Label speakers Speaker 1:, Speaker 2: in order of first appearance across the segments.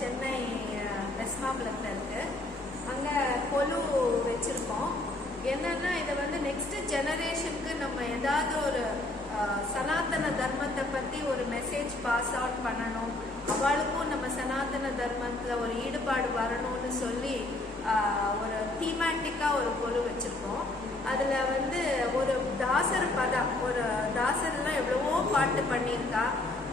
Speaker 1: சென்னை வெஸ்மாபுலத்தில் இருக்குது அங்கே கொலு வச்சுருக்கோம். என்னென்னா இதை வந்து நெக்ஸ்ட் ஜெனரேஷனுக்கு நம்ம ஏதாவது ஒரு சனாதன தர்மத்தை பற்றி ஒரு மெசேஜ் பாஸ் அவுட் பண்ணணும். அவளுக்கும் நம்ம சனாதன தர்மத்தில் ஒரு ஈடுபாடு வரணும்னு சொல்லி ஒரு தீமேட்டிக்காக ஒரு கொலு வச்சுருக்கோம். அதில் வந்து ஒரு தாசர் பதம் ஒரு தாசர்லாம் எவ்வளவோ பாட்டு பண்ணியிருக்கா.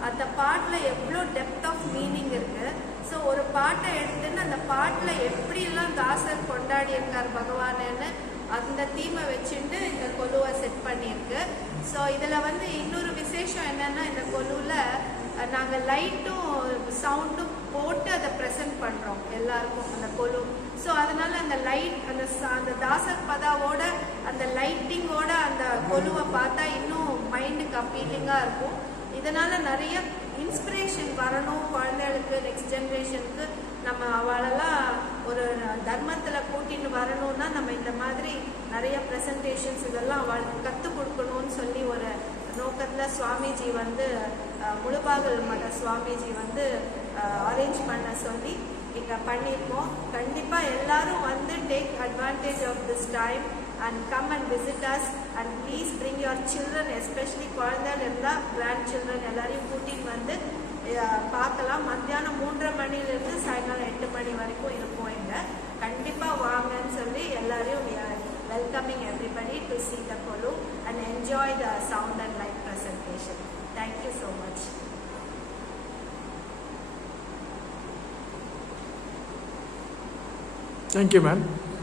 Speaker 1: அந்த பாட்டில் எவ்வளோ டெப்த் ஆஃப் மீனிங் இருக்குது ஸோ ஒரு பாட்டை எடுத்துன்னு அந்த பாட்டில் எப்படிலாம் தாசர் கொண்டாடி இருக்கார் பகவானன்னு அந்த தீமை வச்சுட்டு இந்த கொலுவை செட் பண்ணியிருக்கு. ஸோ இதில் வந்து இன்னொரு விசேஷம் என்னென்னா இந்த கொலுவில் நாங்கள் லைட்டும் சவுண்டும் போட்டு அதை ப்ரெசென்ட் பண்ணுறோம் எல்லாருக்கும் அந்த கொலு. ஸோ அதனால அந்த லைட் அந்த அந்த தாசர் பதாவோட அந்த லைட்டிங்கோட அந்த கொலுவை பார்த்தா இன்னும் மைண்டுக்கு அப்பீலிங்காக இருக்கும். இதனால் நிறைய இன்ஸ்பிரேஷன் வரணும் குழந்தைகளுக்கு நெக்ஸ்ட் ஜென்ரேஷனுக்கு நம்ம அவளெல்லாம் ஒரு தர்மத்தில் கூட்டின்னு வரணும்னா நம்ம இந்த மாதிரி நிறைய ப்ரெசன்டேஷன்ஸ் இதெல்லாம் அவளுக்கு கற்றுக் கொடுக்கணும்னு சொல்லி ஒரு நோக்கத்தில் சுவாமிஜி வந்து முழுபாகல் மத சுவாமிஜி வந்து அரேஞ்ச் பண்ண சொல்லி இங்கே பண்ணியிருக்கோம் கண்டிப்பாக எல்லாரும் வந்து advantage advantage of this time and come and us. And and please bring your children especially குழந்தைகள் இருந்தால் கிராண்ட் சில்ட்ரன் எல்லாரையும் கூட்டின்னு வந்து பார்க்கலாம். மத்தியானம் மூன்றரை மணிலேருந்து சாயங்காலம் எட்டு மணி வரைக்கும் இருப்போம் இங்கே. கண்டிப்பாக வாங்கன்னு சொல்லி எல்லாரையும் welcoming everybody to see the Golu and enjoy the sound and light presentation thank you so much
Speaker 2: Thank ma'am
Speaker 3: அஷ்டமா